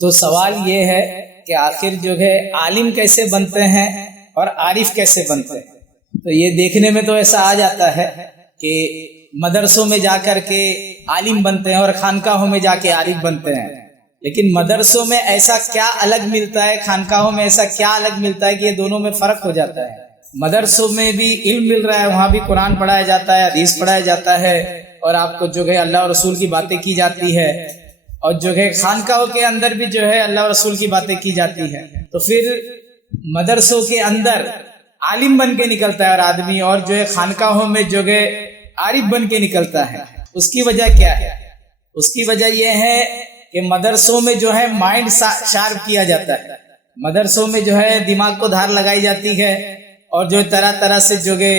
تو سوال یہ ہے کہ آخر جو ہے عالم کیسے بنتے ہیں اور عارف کیسے بنتے ہیں؟ تو یہ دیکھنے میں تو ایسا آ جاتا ہے کہ مدرسوں میں جا کر کے عالم بنتے ہیں اور خانقاہوں میں جا کے عارف بنتے ہیں، لیکن مدرسوں میں ایسا کیا الگ ملتا ہے، خانقاہوں میں ایسا کیا الگ ملتا ہے کہ یہ دونوں میں فرق ہو جاتا ہے؟ مدرسوں میں بھی علم مل رہا ہے، وہاں بھی قرآن پڑھایا جاتا ہے، حدیث پڑھایا جاتا ہے، اور آپ کو جو ہے اللہ اور رسول کی باتیں کی جاتی ہے، اور جو ہے خانقاہوں کے اندر بھی جو ہے اللہ اور رسول کی باتیں کی جاتی ہے۔ تو پھر مدرسوں کے اندر عالم بن کے نکلتا ہے اور آدمی، اور جو ہے خانقاہوں میں جو ہے عارف بن کے نکلتا ہے۔ اس کی وجہ کیا ہے؟ اس کی وجہ یہ ہے کہ مدرسوں میں جو ہے مائنڈ شارپ کیا جاتا ہے، مدرسوں میں جو ہے دماغ کو دھار لگائی جاتی ہے، اور جو طرح طرح سے جو ہے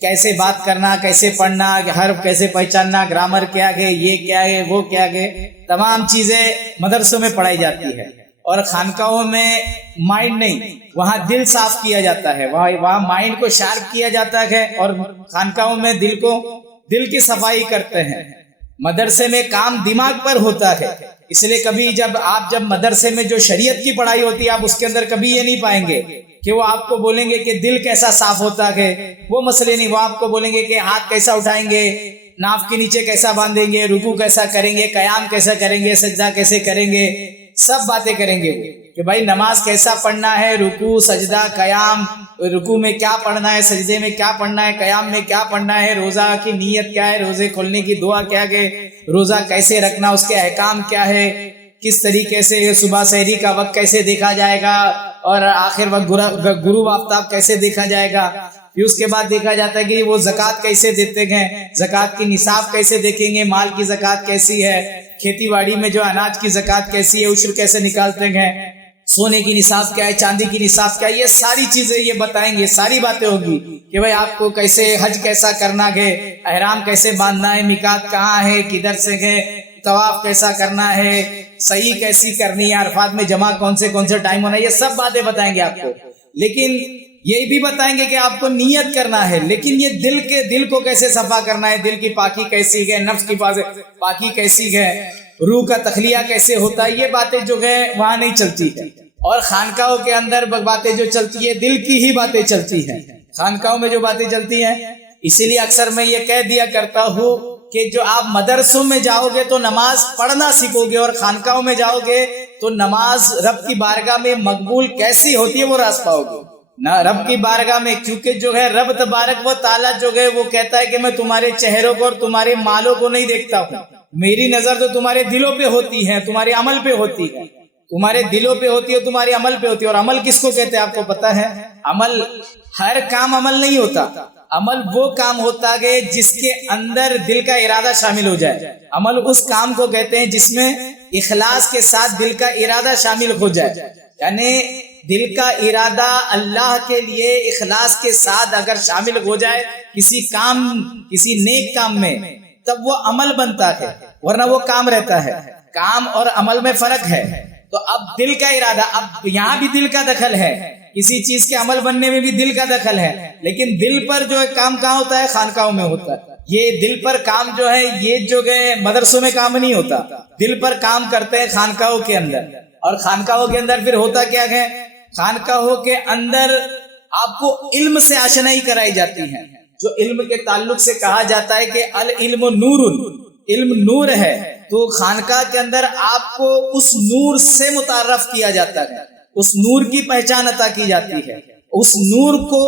کیسے بات کرنا، کیسے پڑھنا، حرف کیسے پہچاننا، گرامر کیا ہے، یہ کیا ہے، وہ کیا ہے، تمام چیزیں مدرسوں میں پڑھائی جاتی ہے۔ اور خانقاہوں میں مائنڈ نہیں، وہاں دل صاف کیا جاتا ہے، وہاں مائنڈ کو شارپ کیا جاتا ہے، اور خانقاہوں میں دل کی صفائی کرتے ہیں۔ مدرسے میں کام دماغ پر ہوتا ہے، اس لیے کبھی جب مدرسے میں جو شریعت کی پڑھائی ہوتی ہے، آپ اس کے اندر کبھی یہ نہیں پائیں گے کہ وہ آپ کو بولیں گے کہ دل کیسا صاف ہوتا ہے، وہ مسئلے نہیں۔ وہ آپ کو بولیں گے کہ ہاتھ کیسا اٹھائیں گے، ناف کے نیچے کیسا باندھیں گے، رکوع کیسا کریں گے، قیام کیسا کریں گے، سجدہ کیسے کریں گے، سب باتیں کریں گے کہ بھائی نماز کیسا پڑھنا ہے، رکوع، سجدہ، قیام، رکوع میں کیا پڑھنا ہے، سجدے میں کیا پڑھنا ہے، قیام میں کیا پڑھنا ہے، روزہ کی نیت کیا ہے، روزے کھولنے کی دعا کیا ہے، روزہ کیسے رکھنا، اس کے احکام کیا ہے، کس طریقے سے صبح سحری کا وقت کیسے دیکھا جائے گا، اور آخر وقت غروب آفتاب کیسے دیکھا جائے گا۔ پھر اس کے بعد دیکھا جاتا ہے کہ وہ زکوٰۃ کیسے دیتے ہیں، زکوٰۃ کی نصاب کیسے دیکھیں گے، مال کی زکوٰۃ کیسی ہے، کھیتی باڑی میں جو اناج کی زکوٰۃ کیسی ہے، عشر کیسے نکالتے ہیں، سونے کی نصاب کیا ہے، چاندی کی نصاب کیا ہے، یہ ساری چیزیں یہ بتائیں گے، ساری باتیں ہوگی کہ بھائی آپ کو کیسے حج کیسا کرنا ہے، احرام کیسے باندھنا ہے، میقات کہاں ہے، کدھر سے ہے، طواف کیسا کرنا ہے، صحیح کیسی کرنی ہے، عرفات میں جمع کون سے ٹائم ہونا ہے، یہ سب باتیں بتائیں گے آپ کو۔ لیکن یہ بھی بتائیں گے کہ آپ کو نیت کرنا ہے، لیکن یہ دل کو کیسے صفا کرنا ہے، دل کی پاکی کیسی ہے، نفس کی پاکی کیسی ہے، روح کا تخلیہ کیسے ہوتا ہے، یہ باتیں جو ہے وہاں نہیں چلتی ہے۔ اور خانقاہوں کے اندر باتیں جو چلتی ہے دل کی ہی باتیں چلتی ہیں، خانقاہوں میں جو باتیں چلتی ہیں۔ اسی لیے اکثر میں یہ کہہ دیا کرتا ہوں کہ جو آپ مدرسوں میں جاؤ گے تو نماز پڑھنا سیکھو گے، اور خانقاہوں میں جاؤ گے تو نماز رب کی بارگاہ میں مقبول کیسی ہوتی ہے وہ راز پاؤ گے نہ رب کی بارگاہ میں۔ کیونکہ جو ہے رب تبارک و تعالیٰ جو ہے وہ کہتا ہے کہ میں تمہارے چہروں کو اور تمہارے مالوں کو نہیں دیکھتا ہوں، میری نظر تو تمہارے دلوں پہ ہوتی ہے، تمہارے عمل پہ ہوتی ہے، تمہارے دلوں پہ ہوتی ہے، تمہارے عمل پہ ہوتی ہے۔ اور عمل کس کو کہتے ہیں آپ کو پتا ہے؟ عمل، ہر کام عمل نہیں ہوتا، عمل وہ کام ہوتا ہے جس کے اندر دل کا ارادہ شامل ہو جائے۔ عمل اس کام کو کہتے ہیں جس میں اخلاص کے ساتھ دل کا ارادہ شامل ہو جائے، یعنی دل کا ارادہ اللہ کے لیے اخلاص کے ساتھ اگر شامل ہو جائے کسی نیک کام میں، تب وہ عمل بنتا ہے، ورنہ وہ کام رہتا ہے۔ کام اور عمل میں فرق ہے۔ تو اب دل کا ارادہ، اب یہاں بھی دل کا دخل ہے، کسی چیز کے عمل بننے میں بھی دل کا دخل ہے، لیکن دل پر جو ہے کام کہاں ہوتا ہے؟ خانقاہوں میں ہوتا ہے۔ یہ دل پر کام جو ہے یہ جو ہے مدرسوں میں کام نہیں ہوتا، دل پر کام کرتے ہیں خانقاہوں کے اندر۔ اور خانقاہوں کے اندر پھر ہوتا کیا ہے؟ خانقاہوں کے اندر آپ کو علم سے آشنائی کرائی جاتی ہے، جو علم کے تعلق سے کہا جاتا ہے کہ العلم نور، علم نور ہے، تو خانقاہ کے اندر آپ کو اس نور سے متعارف کیا جاتا ہے، اس نور کی پہچان عطا کی جاتی ہے۔ اس نور کو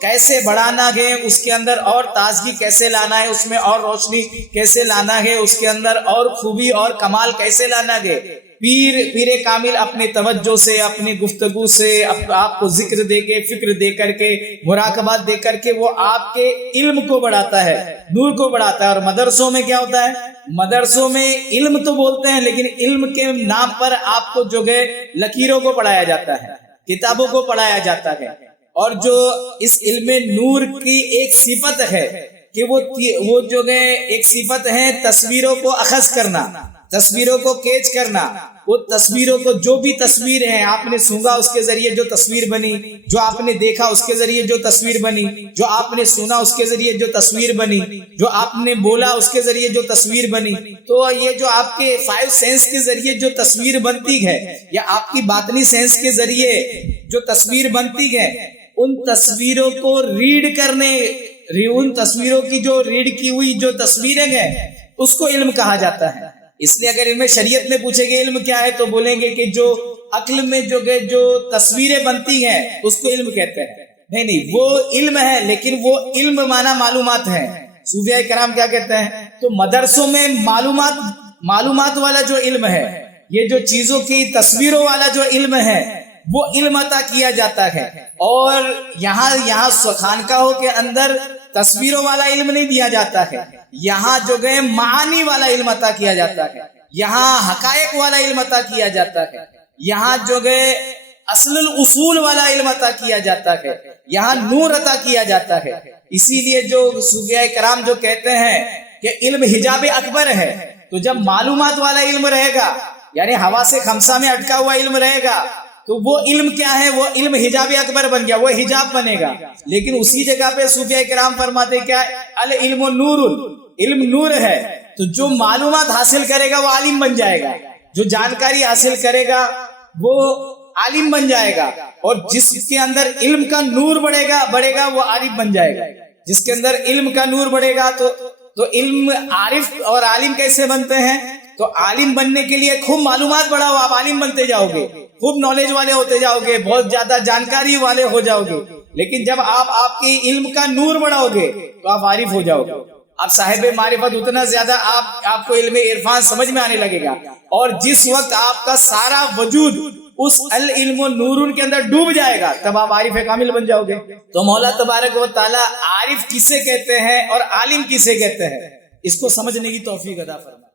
کیسے بڑھانا ہے، اس کے اندر اور تازگی کیسے لانا ہے، اس میں اور روشنی کیسے لانا ہے، اس کے اندر اور خوبی اور کمال کیسے لانا ہے، پیر کامل اپنی توجہ سے، اپنی گفتگو سے، آپ کو ذکر دے کے، فکر دے کر کے، مراقبات دے کر کے وہ آپ کے علم کو بڑھاتا ہے، نور کو بڑھاتا ہے۔ اور مدرسوں میں کیا ہوتا ہے؟ مدرسوں میں علم تو بولتے ہیں، لیکن علم کے نام پر آپ کو جو ہے لکیروں کو پڑھایا جاتا ہے، کتابوں کو پڑھایا جاتا ہے۔ اور جو اس علم نور کی ایک صفت ہے کہ وہ جو ہے ایک صفت ہے تصویروں کو اخذ کرنا، تصویروں کو کیچ کرنا، وہ تصویروں کو، جو بھی تصویر ہے آپ نے سونگا اس کے ذریعے جو تصویر بنی، جو آپ نے دیکھا اس کے ذریعے جو تصویر بنی، جو آپ نے سنا اس کے ذریعے جو تصویر بنی، جو آپ نے بولا اس کے ذریعے جو تصویر بنی. تو یہ جو آپ کے 5 سینس کے ذریعے جو تصویر بنتی ہے، یا آپ کی باطنی سینس کے ذریعے جو تصویر بنتی ہے، ان تصویروں کو ریڈ کرنے، ان تصویروں کی جو ریڈ کی ہوئی جو تصویریں ہیں اس کو علم کہا جاتا ہے. اس لیے اگر علم شریعت میں پوچھے گے علم کیا ہے تو بولیں گے کہ جو عقل میں جو تصویریں بنتی ہیں اس کو علم کہتے ہیں. نہیں، وہ علم ہے، لیکن وہ علم مانا معلومات ہے. صوفیاء کرام کیا کہتے ہیں؟ تو مدرسوں میں معلومات والا جو علم ہے، یہ جو چیزوں کی تصویروں والا جو علم ہے وہ علم عطا کیا جاتا ہے. اور یہاں خانقاہوں کے اندر تصویروں والا علم نہیں دیا جاتا ہے، یہاں جو گئے معانی والا علم عطا کیا جاتا ہے، یہاں حقائق والا علم عطا کیا جاتا ہے، یہاں جو گئے اصل الاصول والا علم عطا کیا جاتا ہے، یہاں نور عطا کیا جاتا ہے. اسی لیے جو صوفیاء کرام جو کہتے ہیں کہ علم حجاب اکبر ہے، تو جب معلومات والا علم رہے گا، یعنی حواس خمسہ میں اٹکا ہوا علم رہے گا، تو وہ علم کیا ہے؟ وہ علم حجاب اکبر بن گیا، وہ حجاب بنے گا. لیکن اسی جگہ پہ صوفیاء کرام فرماتے کیا؟ العلم نور، علم نور ہے. تو جو معلومات حاصل کرے گا وہ عالم بن جائے گا، جو جانکاری حاصل کرے گا وہ عالم بن جائے گا. اور جس کے اندر علم کا نور بڑھے گا وہ عارف بن جائے گا. جس کے اندر علم کا نور بڑھے گا تو علم عارف اور عالم کیسے بنتے ہیں؟ تو عالم بننے کے لیے خوب معلومات بڑھاؤ، آپ عالم بنتے جاؤ گے، خوب نالج والے ہوتے جاؤ گے، بہت زیادہ جانکاری والے ہو جاؤ گے. لیکن جب آپ کی علم کا نور بڑھاؤ گے تو آپ عارف ہو جاؤ گے. آپ صاحب معرفت اتنا زیادہ آپ کو علم عرفان سمجھ میں آنے لگے گا. اور جس وقت آپ کا سارا وجود اس العلم و نور کے اندر ڈوب جائے گا تب آپ عارف کامل بن جاؤ گے. تو مولا تبارک و تعالی عارف کسے کہتے ہیں اور عالم کسے کہتے ہیں، اس کو سمجھنے کی توفیق عطا فرمائے.